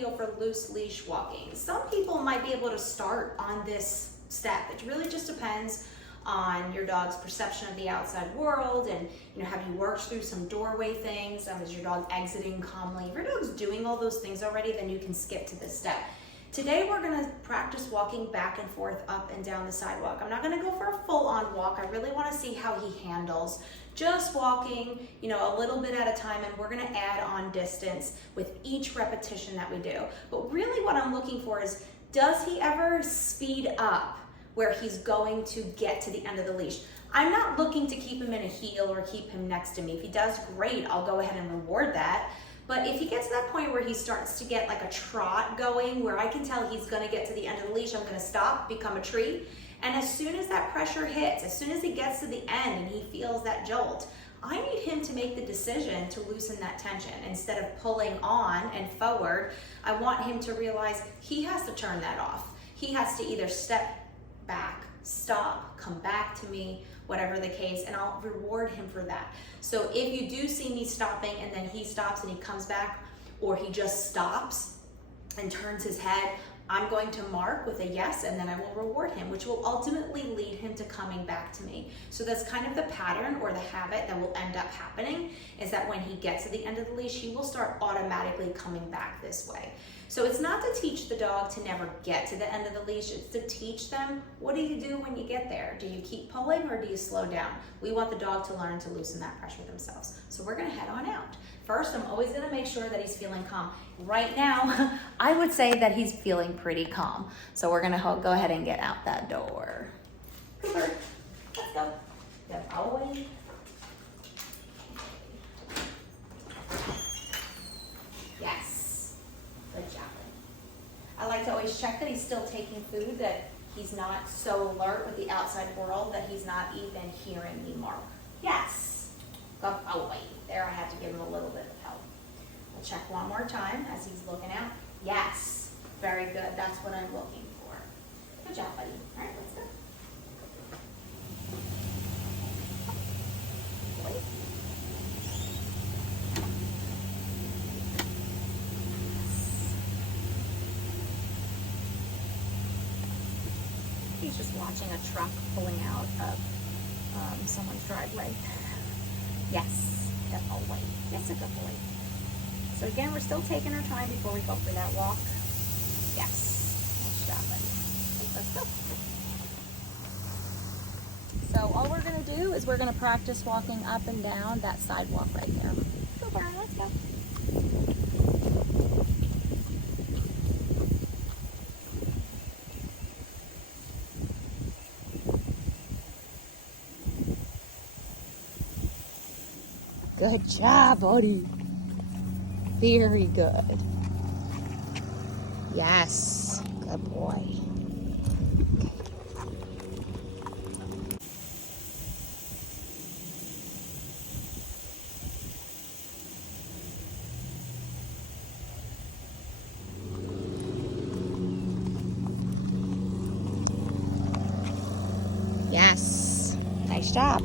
feel for loose leash walking. Some people might be able to start on this step. It really just depends on your dog's perception of the outside world, and have you worked through some doorway things? Is your dog exiting calmly? If your dog's doing all those things already, then you can skip to this step. Today we're going to practice walking back and forth up and down the sidewalk. I'm not going to go for a full-on walk. I really want to see how he handles just walking, a little bit at a time, and we're going to add on distance with each repetition that we do. But really what I'm looking for is, does he ever speed up where he's going to get to the end of the leash? I'm not looking to keep him in a heel or keep him next to me. If he does, great, I'll go ahead and reward that. But if he gets to that point where he starts to get like a trot going, where I can tell he's gonna get to the end of the leash, I'm gonna stop, become a tree. And as soon as that pressure hits, as soon as he gets to the end and he feels that jolt, I need him to make the decision to loosen that tension. Instead of pulling on and forward, I want him to realize he has to turn that off. He has to either step back, stop, come back to me, whatever the case, and I'll reward him for that. So if you do see me stopping and then he stops and he comes back, or he just stops and turns his head, I'm going to mark with a yes, and then I will reward him, which will ultimately lead him to coming back to me. So that's kind of the pattern or the habit that will end up happening, is that when he gets to the end of the leash, he will start automatically coming back this way. So it's not to teach the dog to never get to the end of the leash, it's to teach them, what do you do when you get there? Do you keep pulling or do you slow down? We want the dog to learn to loosen that pressure themselves. So we're gonna head on out. First, I'm always gonna make sure that he's feeling calm. Right now, I would say that he's feeling pretty calm. So we're gonna go ahead and get out that door. Cooper, let's go. Step away. Yes, good job. I like to always check that he's still taking food, that he's not so alert with the outside world that he's not even hearing me mark. Yes, go away. There, I had to give him a little bit of help. We'll check one more time as he's looking out. Yes, very good. That's what I'm looking for. Good job, buddy. All right, let's go. Wait. He's just watching a truck pulling out of someone's driveway. Yes, good boy. Yes, a good boy. So again, we're still taking our time before we go for that walk. Yes, nice job, buddy. Let's go. So all we're gonna do is we're gonna practice walking up and down that sidewalk right there. Go, Brian, let's go. Good job, buddy. Very good. Yes, good boy. Yes, nice job.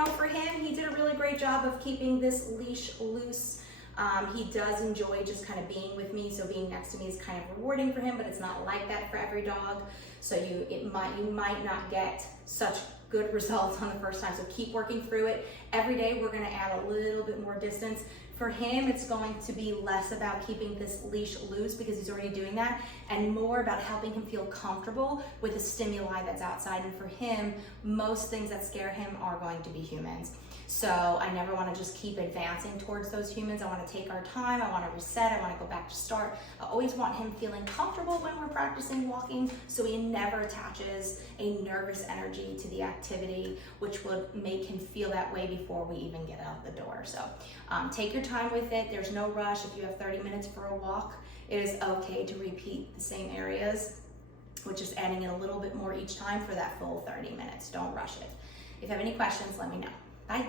know, for him, he did a really great job of keeping this leash loose. He does enjoy just kind of being with me, so being next to me is kind of rewarding for him, but it's not like that for every dog. So you might not get such good results on the first time, so keep working through it. Every day we're gonna add a little bit more distance. For him, it's going to be less about keeping this leash loose because he's already doing that, and more about helping him feel comfortable with the stimuli that's outside. And for him, most things that scare him are going to be humans. So I never want to just keep advancing towards those humans. I want to take our time. I want to reset. I want to go back to start. I always want him feeling comfortable when we're practicing walking, so he never attaches a nervous energy to the activity, which would make him feel that way before we even get out the door. So take your time with it. There's no rush. If you have 30 minutes for a walk, it is okay to repeat the same areas, which is adding in a little bit more each time for that full 30 minutes. Don't rush it. If you have any questions, let me know. Bye.